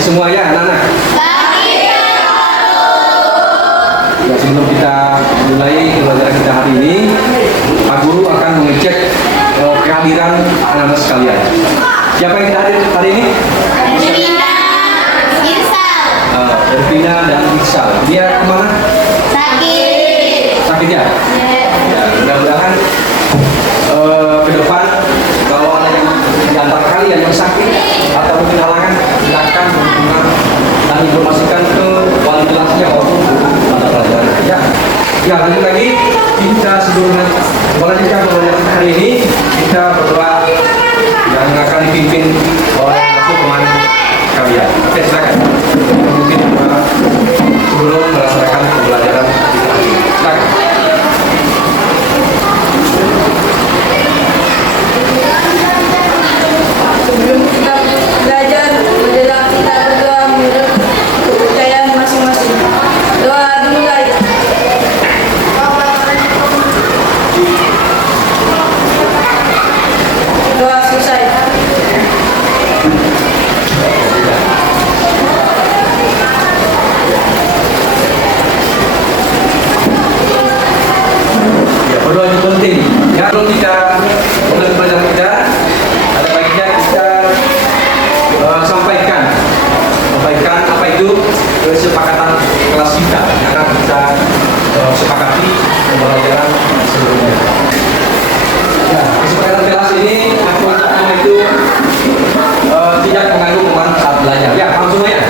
Pagi semua ya anak-anak. Ya, sebelum kita mulai pembelajaran kita hari ini, Pak Guru akan mengecek kehadiran anak-anak sekalian. Siapa yang kita hadir hari ini? Ervina dan Irsal. Dia kemana? Sakit ya? Ya, mudah-mudahan ke depan kalau ada yang di antara kalian yang sakit atau mungkin halangan, silakan menghubungi dan informasikan ke wali kelasnya maupun pada pelajaran. Ya, lanjut lagi. Kita sebelum melanjutkan pembelajaran hari ini, kita berdoa yang akan dipimpin oleh Rasul teman kalian. Oke, silakan. Mungkin sebelum melaksanakan pembelajaran hari ini. Silakan. Sebelum kita belajar, marilah kita berdoa menurut kepercayaan masing-masing. Doa dulu guys. Doa selesai. Ya, berdoa itu penting. Ya, kalau kita mulai pelajaran kita, ada baiknya kita sampaikan apa itu kesepakatan kelas kita yang akan kita sepakati pembelajaran sebelumnya. Ya, kesepakatan kelas ini aku ucapkan itu tidak mengganggu teman saat belajar. Ya, paham semua ya?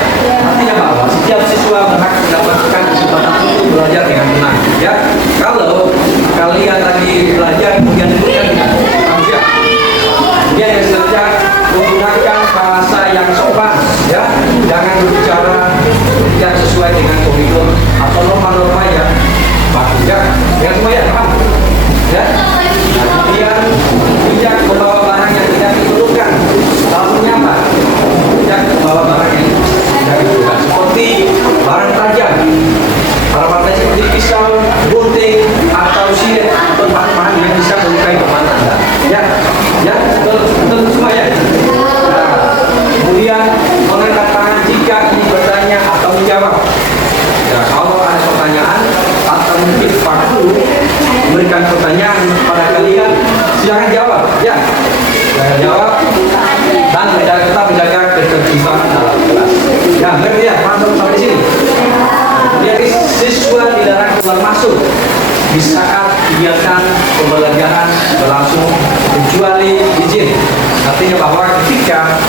Artinya bahwa setiap siswa berhak mendapatkan kesempatan untuk belajar dengan tenang. Ya, kalau kalian lagi belajar kemudian diberikan manusia, kemudian yang sengaja menggunakan bahasa yang sopan, ya, jangan berbicara tidak sesuai dengan kurikulum atau norma-norma yang baku. Ya, dengan semua ya, paham? Ya, kemudian tidak membawa barang yang tidak diperlukan. Lalunya apa? Tidak membawa barang yang tidak diperlukan, seperti barang tajam, barang-barang seperti pisau, gunting, atau silet atau bahan-bahan yang bisa melukai teman Anda. Ya, betul semua ya. Nah, kemudian mengangkat tangan jika ingin bertanya atau menjawab. Ya, kalau ada pertanyaan atau mungkin Pak Guru memberikan pertanyaan pada kalian, silakan jawab. Ya, silakan jawab dan tetap menjaga ketertiban dalam kelas. Ya, ngerti ya? Masuk sampai di sini. Jadi siswa dilarang keluar masuk di saat kegiatan pembelajaran berlangsung kecuali izin. Artinya bahwa ketika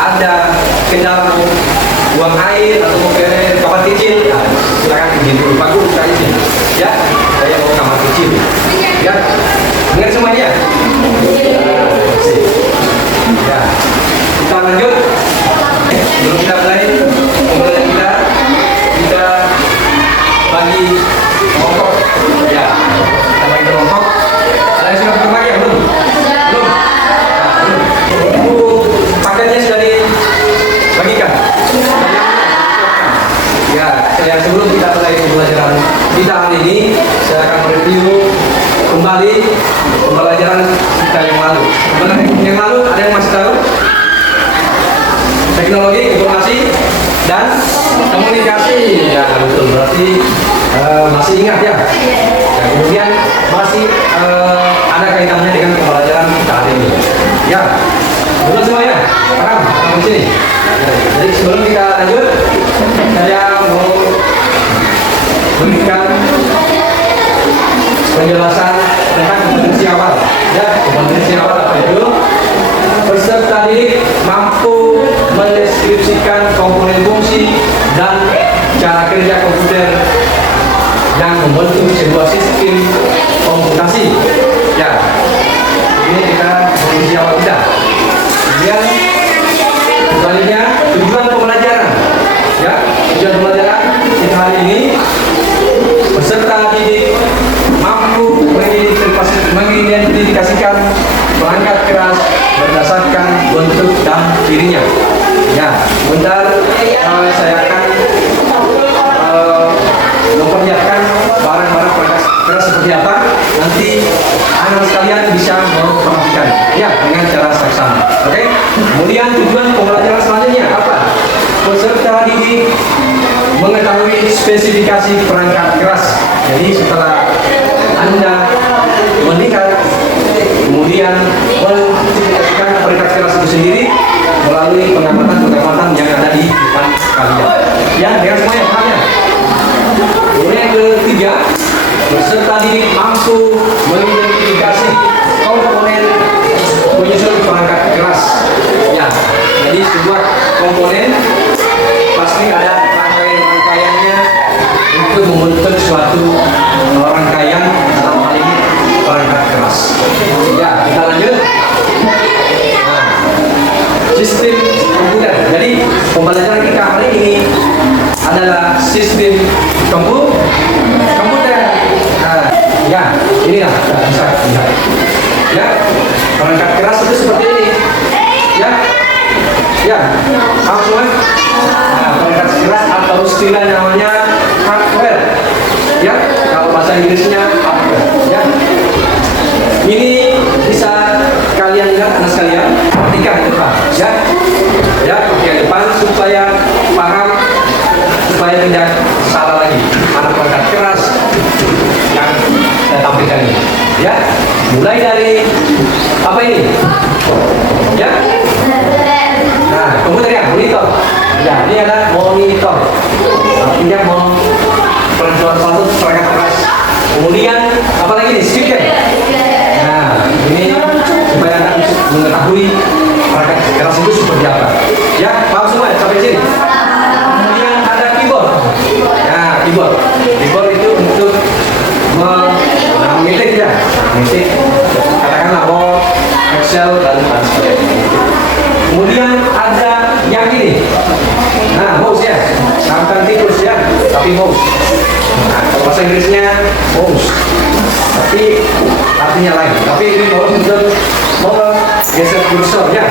ada kendala buang air atau mau ke kamar kecil, silakan izin dulu. Pak Guru saya izin. Ya, saya mau kamar kecil. Ya, dengar semuanya. Ya, kita lanjut. Sebelum kita mulai pembelajaran kita bagi kelompok. Ya, kita bagi kelompok. Ada yang sudah berbagi ya? Belum? Belum? Paketnya sudah dibagikan? Ya, yang sebelum kita mulai pembelajaran kita hari ini, saya akan mereview kembali pembelajaran kita yang lalu. Yang lalu ada yang masih tahu? Teknologi, informasi, dan komunikasi. Ya, betul. Berarti masih ingat ya. Dan kemudian masih ada kaitannya dengan pembelajaran kita hari ini. Ya, betul semua ya. Paham? Di sini. Jadi sebelum kita lanjut, saya mau memberikan penjelasan tentang kompetensi awal. Ya, kompetensi awal apa itu? Peserta didik mampu mendeskripsikan komponen fungsi dan cara kerja komputer yang membentuk sebuah sistem komputasi. Ya, ini kita kompetensi awal kita. Kemudian selanjutnya tujuan pembelajaran. Ya, tujuan pembelajaran kita hari ini, peserta didik mampu mengidentifikasikan perangkat keras berdasarkan bentuk dan cirinya. Ya, bentar saya akan memperlihatkan barang-barang perangkat keras seperti apa. Nanti anak sekalian bisa memperhatikan ya dengan cara saksama. Oke. Kemudian tujuan pembelajaran selanjutnya apa? peserta didik mengetahui spesifikasi perangkat keras. Jadi setelah Anda menikah, kemudian menspesifikasikan perangkat keras itu sendiri melalui pengamatan-pengamatan yang ada di depan kalian. Ya, dengan semuanya, pahamnya. Kemudian yang ketiga, peserta didik mampu mengidentifikasi komponen penyusun perangkat keras. Ya, jadi sebuah komponen pasti ada rangkaian-rangkaiannya untuk membentuk suatu rangkaian, dalam hal ini perangkat keras. Ya, kita lanjut. Nah, sistem komputer. Jadi pembelajaran kita hari ini adalah sistem komputer. Nah, ya, inilah bisa lihat. Ya, perangkat keras itu seperti ini. Ya, ya, langsung. Nah, perangkat keras atau istilah namanya hardware. Ya, kalau bahasa Inggrisnya hardware. Ya, ini bisa kalian lihat anak sekalian. Perhatikan ke depan. Ya, ya, perhatikan depan supaya paham, supaya tidak salah lagi mana perangkat keras yang saya tampilkan ini. Ya, mulai dari apa ini? Ya, nah, komputer ya, monitor. Ya, ini ada monitor. Artinya suatu perangkat keras. Kemudian apa lagi nih? Speaker. Nah, ini supaya Anda bisa mengetahui perangkat keras itu seperti apa. Ya, paham semua ya, sampai sini. Kemudian ada keyboard. Nah, keyboard. Keyboard itu untuk mengetik ya, mengetik. Katakanlah Word, Excel dan sebagainya. Kemudian ada yang ini. Nah, mouse ya, bukan tikus ya, tapi mouse. Nah, kalau bahasa Inggrisnya mouse, tapi artinya lain. Tapi ini mouse untuk menggeser kursor ya.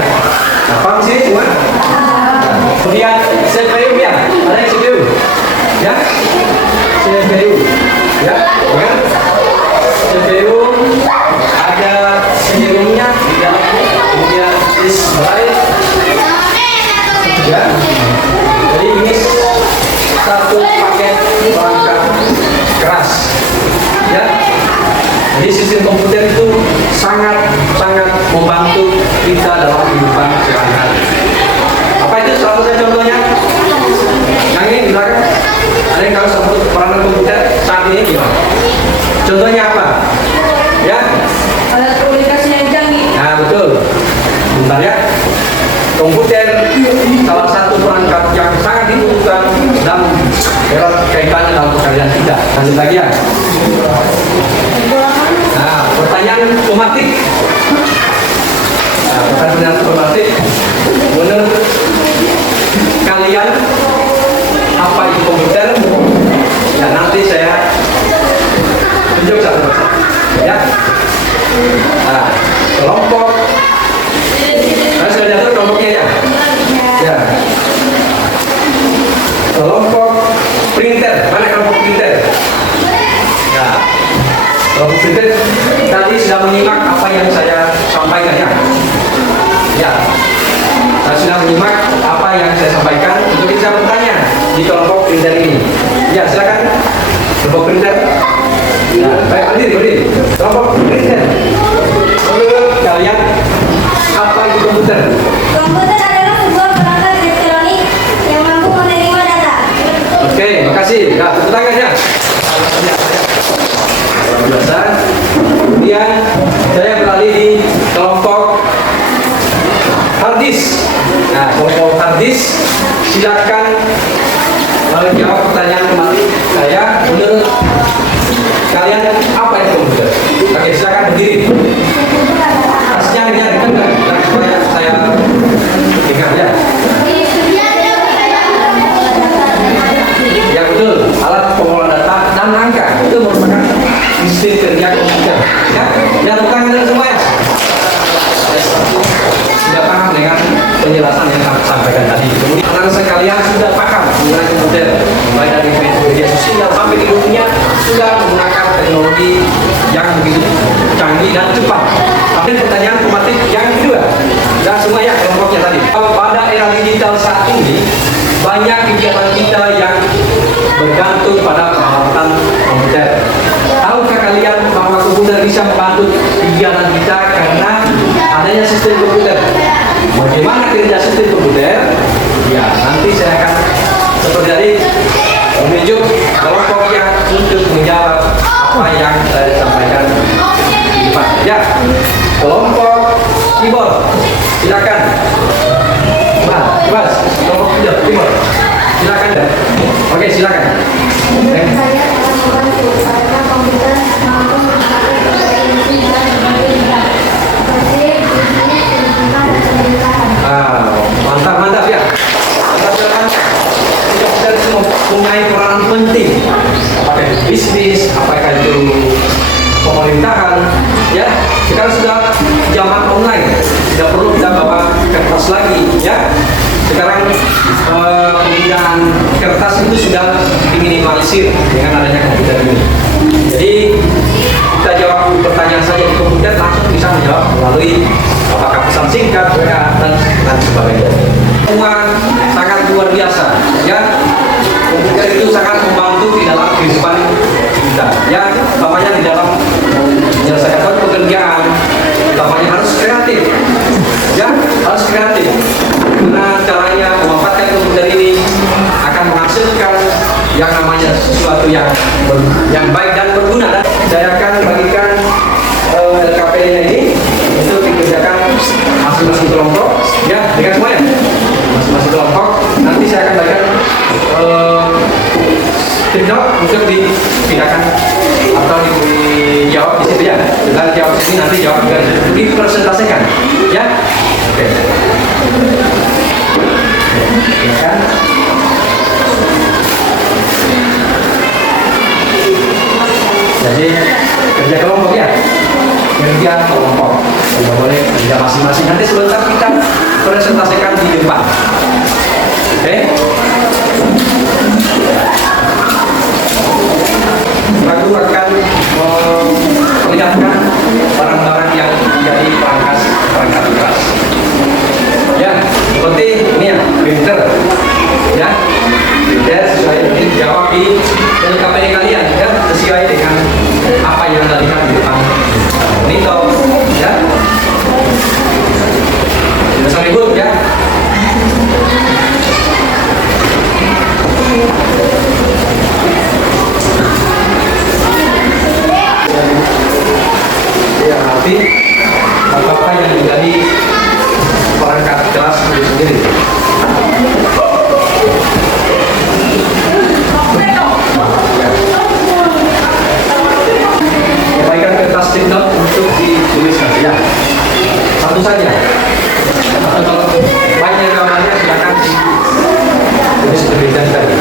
Nah, paham sih semua? Nah, kemudian CPU ya, ada yang CPU ya, CPU ya, kan? CPU ada CPU-nya di dalam, kemudian disk drive ya. Jadi ini satu paket perangkat keras ya. Jadi sistem komputer itu sangat membantu kita dalam kehidupan sehari-hari. Apa itu salah satu contohnya? Yang ini di belakang ada yang tahu satu perangkat komputer saat ini gimana? Contohnya apa? Ya? Alat komunikasi yang canggih. Nah, betul. Bentar ya. Komputer salah satu perangkat yang sangat dibutuhkan dan erat kaitannya dalam pekerjaan kita. Lanjut lagi ya. Nah, pertanyaan otomatik. Nah, pertanyaan otomatik. Menurut kalian apa itu komputer? Ya, nanti saya tunjuk satu-satu. Ya. Nah, kelompok. Nah, sudah jatuh kelompoknya ya. Ya. Kelompok printer. Mana kelompok printer? Ya. Kelompok printer tadi sudah menyimak apa yang saya sampaikan ya. Ya. Saya sudah menyimak apa yang saya sampaikan. Untuk bisa bertanya di kelompok printer ini. Ya, silakan. Kelompok printer. Nah, baik, berdiri. Kelompok printer. Menurut kalian apa itu komputer? Komputer adalah sebuah perangkat elektronik yang mampu menerima data. Oke, makasih. Nah, tepuk tangan ya. Luar biasa. Kemudian saya beralih di kelompok hard disk. Nah, kelompok hard disk, silakan jawab pertanyaan kembali saya. Menurut kalian apa itu komputer? Oke, silakan berdiri. Tasnya ini dekat nggak? Supaya saya ingat ya. Ya betul, alat pengolah data dan angka itu merupakan mesin kerja komputer. Ya, ya tepuk tangan semua ya. Sudah paham dengan penjelasan yang saya sampaikan tadi. Kemudian anak sekalian sudah paham mengenai komputer, mulai dari media sosial sampai di dunia sudah menggunakan teknologi yang begitu canggih dan cepat. Tapi pertanyaan otomatis yang kedua, dan semua ya kelompoknya tadi. Pada era digital saat ini, banyak kegiatan kita yang bergantung pada peralatan komputer. Tahukah kalian bahwa komputer bisa membantu kegiatan kita karena adanya sistem komputer? Bagaimana kerja sistem komputer? Ya, nanti saya akan seperti tadi menunjuk kelompok yang untuk menjawab apa yang saya sampaikan di depan. Ya, kelompok keyboard, silakan. Mas, kelompok keyboard, silakan. Oke, silakan. Saya akan membantu karena komputer mampu mengaktifkan dan berbagai bidang seperti bisnis, pendidikan, dan pemerintahan. Mantap ya. Teman-teman, komputer itu mempunyai peran penting. Apakah itu bisnis, apakah itu pemerintahan, ya. Sekarang sudah zaman online, tidak perlu kita bawa kertas lagi, ya. Sekarang penggunaan kertas itu sudah diminimalisir dengan adanya komputer ini. Jadi kita jawab pertanyaan saja di komputer, langsung bisa menjawab melalui apakah pesan singkat, WA, dan sebagainya. Semua sangat luar biasa, ya. Komputer itu sangat membantu di dalam kehidupan kita, ya. Utamanya di dalam menyelesaikan pekerjaan, utamanya harus kreatif, ya, harus kreatif. Karena caranya memanfaatkan komputer ini akan menghasilkan yang namanya sesuatu yang baik dan berguna. Dan saya akan bagikan LKP-nya ini untuk dikerjakan masing-masing kelompok, ya, dengan semuanya. Masing-masing kelompok. Nanti saya akan bagikan TikTok untuk dipindahkan atau dijawab di situ, ya. Setelah jawab sini nanti jawab juga dipresentasikan, ya. Oke. Silakan. Jadi kerja kelompok, ya. Kerja kelompok. Tidak boleh kerja masing-masing. Nanti sebentar kita presentasikan di depan. Oke. Aku akan memperlihatkan barang-barang yang menjadi perangkat keras. Ya, seperti ini, ya, printer, ya, printer sesuai dengan jawab di LKP kalian, ya, sesuai dengan apa yang tadi kan di depan monitor, ya. Bisa ribut, ya. Ya, nanti apa yang menjadi perangkat keras itu sendiri. Baikkan kertas TikTok untuk dituliskan, ya. Satu saja. Atau kalau banyak gambarnya silakan ditulis berbeda tadi.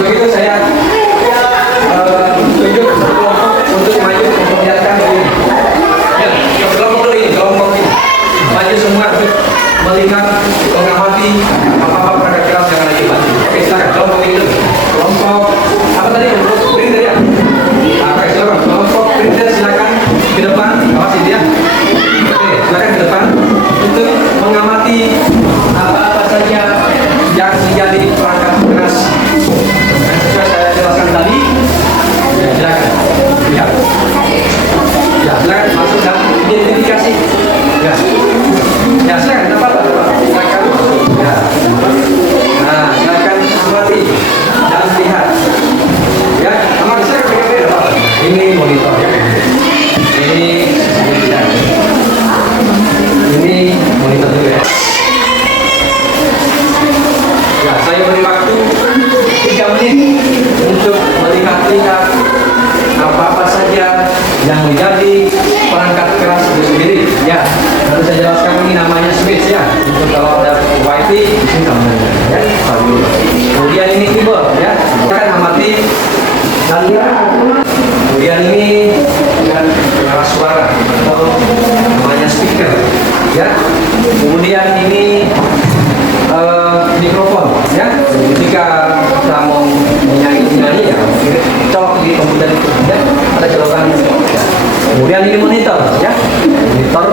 Begitu saya tunjuk kelompok untuk maju memperlihatkan ini. Ya, kelompok ini maju semua untuk melihat, mengamati apa-apa perangkat keras yang ada di depan. Oke, silakan kelompok ini. Kelompok apa tadi? Kelompok printer, ya. Oke, silakan kelompok printer, silakan ke depan. Awas ini, ya. Oke, silakan ke depan untuk mengamati apa-apa saja yang menjadi perangkat keras. Saya jelaskan tadi, ya, silakan lihat, ya, silakan masuk dan identifikasi, ya, ya, silakan dapat, silakan, ya, nah, silakan amati dan lihat, ya, amati, silakan PKP dapat, ini monitor, ya, ini monitor juga, ya. Ya, saya beri waktu 3 menit untuk melihat-lihat apa-apa saja yang menjadi perangkat keras itu sendiri. Ya, nanti saya jelaskan ini namanya switch, ya. Untuk kalau ada wifi, ini namanya, ya. Kemudian ini keyboard, ya. Kita akan amati dan lihat. Kemudian ini dengan pengeras suara atau namanya speaker, ya. Kemudian ini mikrofon, ya. Ketika kita mau menyanyi, ya, colok di komputer itu, ya, ada colokan. Ya. Kemudian ini monitor, ya, monitor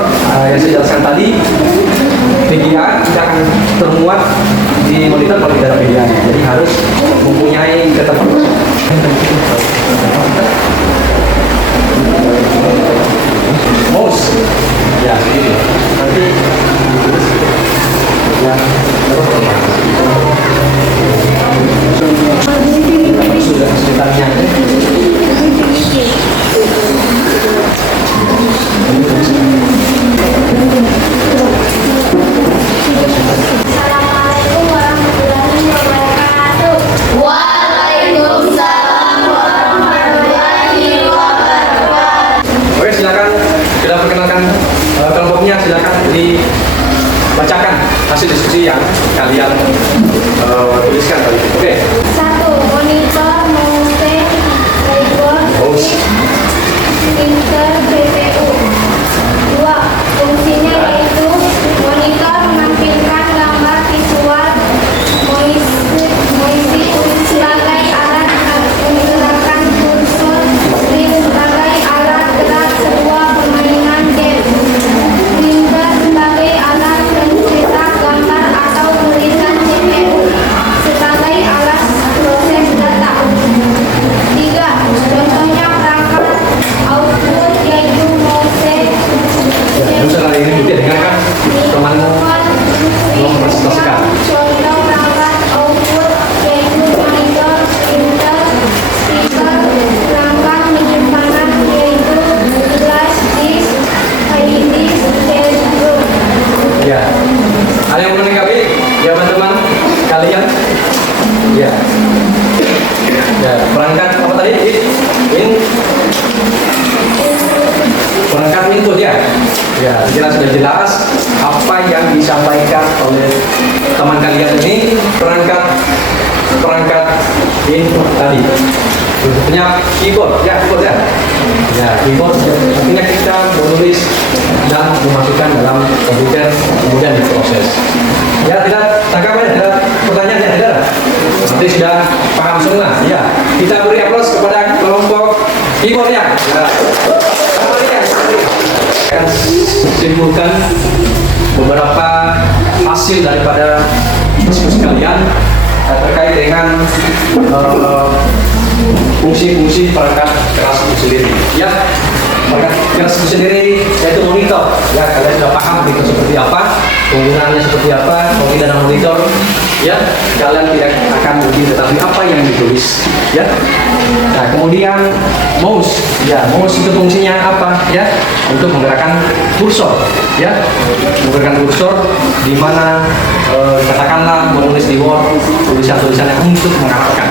yang saya jelaskan tadi. termuat di monitor kalau tidak ada medianya. Jadi harus mempunyai keterbatasan. Mouse, ya ini nanti ya sudah sekitarnya. Assalamualaikum warahmatullahi wabarakatuh. Waalaikumsalam warahmatullahi wabarakatuh. Oke, silakan kita perkenalkan kelompoknya, silakan dibacakan hasil diskusi yang kalian tuliskan tadi. Oke. 1. Monitor mouse keyboard Mouse. printer CPU. 2. Fungsinya yaitu monitor menampilkan gambar visual, mouse sebagai alat menggerakkan kursor, screen sebagai alat gerak sebuah permainan game, printer sebagai alat pencetak gambar atau tulisan, CPU sebagai alat proses data. 3. Contohnya perangkat output yaitu mouse, Ya, bisa kali ini mungkin dengarkan temanmu mempresentasikan. contoh perangkat output yaitu monitor, printer, speaker, perangkat penyimpanan yaitu flash disk, hard disk, CD-ROM. Ya. Ada yang mau menanggapi? Ya, teman-teman kalian. Ya. Ya, perangkat apa tadi? Perangkat input ya. Ya, jelas sudah jelas apa yang disampaikan oleh teman kalian ini perangkat input tadi. Bentuknya keyboard ya, keyboard ya. Ya, keyboard artinya kita menulis dan memasukkan dalam komputer kemudian diproses. Ya, tidak tangkap ya, tidak pertanyaan ya, tidak. Nanti sudah paham semua. Ya, kita beri aplaus kepada kelompok keyboard ya. Ya. Akan simpulkan beberapa hasil daripada diskusi kalian terkait dengan fungsi-fungsi perangkat keras itu sendiri. Ya, perangkat keras itu sendiri yaitu monitor. Ya, kalian sudah paham monitor seperti apa, penggunaannya seperti apa. Kalau tidak ada monitor, ya kalian tidak akan mungkin tetapi apa yang ditulis. Ya. Nah, kemudian mouse. Ya, mouse itu fungsinya apa? Ya, untuk menggerakkan kursor. Ya, menggerakkan kursor di mana katakanlah menulis di Word tulisan-tulisan yang untuk mengarahkan.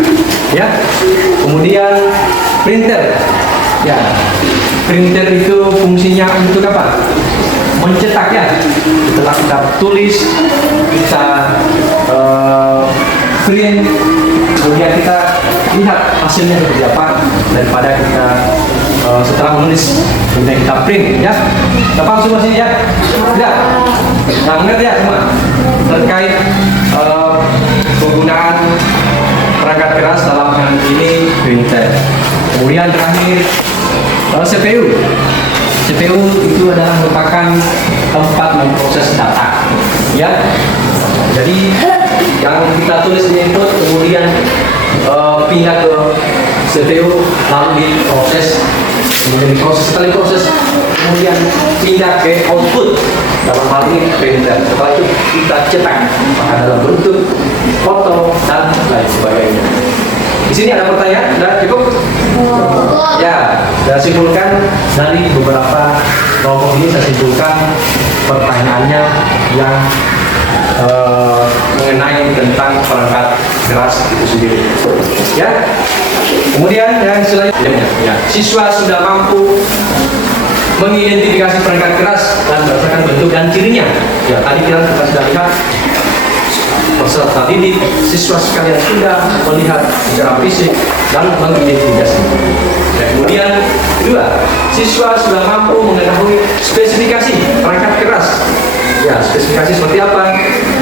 Ya, kemudian printer. Ya, printer itu fungsinya untuk apa? Mencetak ya. Setelah kita tulis, kita print, kemudian kita lihat hasilnya seperti apa daripada kita setelah menulis kemudian kita print ya. Paham semua sini ya? Tidak? Nah, mengerti ya semua terkait penggunaan perangkat keras dalam hal ini printer. Kemudian terakhir CPU. CPU itu adalah merupakan tempat memproses data. Ya. Jadi yang kita tulis di input kemudian pindah ke CPU lalu diproses, kemudian setelah diproses kemudian pindah ke output dalam hal ini printer. Setelah itu kita cetak maka dalam bentuk foto dan lain sebagainya. Di sini ada pertanyaan, sudah cukup? Ya, saya simpulkan dari beberapa kelompok ini, saya simpulkan pertanyaannya yang mengenai tentang perangkat keras itu sendiri. Ya. Kemudian yang selanjutnya, ya, siswa sudah mampu mengidentifikasi perangkat keras dan berdasarkan bentuk dan cirinya. Ya, tadi kita sudah lihat peserta didik, siswa sekalian sudah melihat secara fisik dan mengidentifikasi. Ya, kemudian kedua, siswa sudah mampu mengetahui spesifikasi perangkat keras. Ya, spesifikasi seperti apa?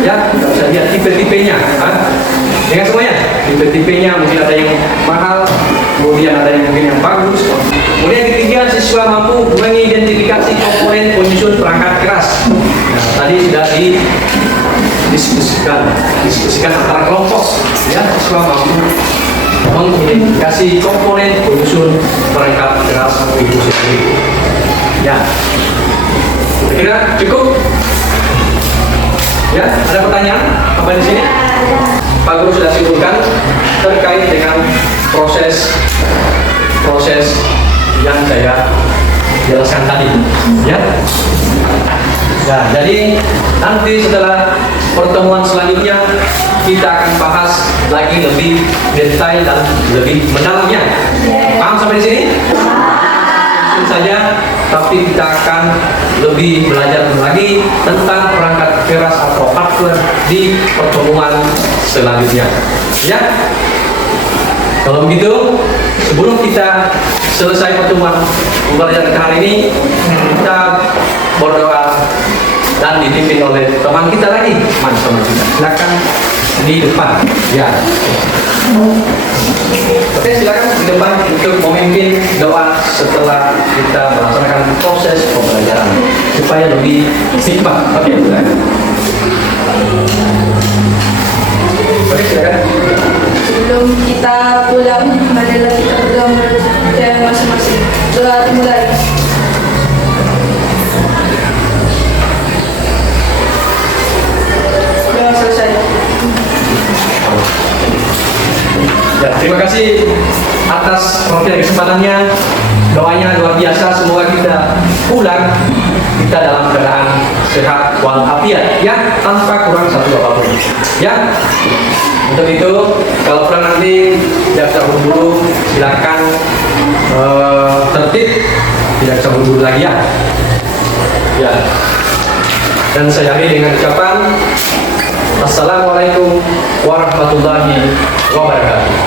Ya, kita bisa lihat tipe-tipenya. Dengan semuanya, tipe-tipenya mungkin ada yang mahal, kemudian ada yang mungkin yang bagus. Kemudian ketiga, siswa mampu mengidentifikasi komponen penyusun perangkat keras. Nah, tadi sudah diskusikan antara kelompok, ya, siswa mampu mengidentifikasi komponen unsur perangkat keras itu sendiri. Ya, kira cukup. Ya, ada pertanyaan apa di sini? Pak Guru sudah simpulkan terkait dengan proses yang saya jelaskan tadi, ya. Ya, jadi nanti setelah pertemuan selanjutnya kita akan bahas lagi lebih detail dan lebih mendalamnya. Paham sampai di sini? Tentu saja, tapi kita akan lebih belajar lagi tentang perangkat keras atau hardware di pertemuan selanjutnya. Ya. Kalau begitu, sebelum kita selesai pertemuan pembelajaran hari ini, kita berdoa dan dipimpin oleh teman kita lagi, teman-teman kita. Silakan di depan. Ya. Oke, silakan di depan untuk memimpin doa setelah kita melaksanakan proses pembelajaran supaya lebih hikmah. Oke, silakan. Oke, silakan. Sebelum kita pulang, marilah kita berdoa menurut percayaan masing-masing. Doa dimulai. Doa selesai. Ya, terima kasih atas pengertian kesempatannya. Doanya luar biasa. Semoga kita pulang kita dalam keadaan sehat walafiat, ya, tanpa kurang satu apapun. Ya. Untuk itu, kalau pulang nanti tidak bisa buru-buru, silakan tertib, tidak bisa buru-buru lagi, ya. Ya. Dan saya akhiri dengan ucapan Assalamualaikum warahmatullahi wabarakatuh.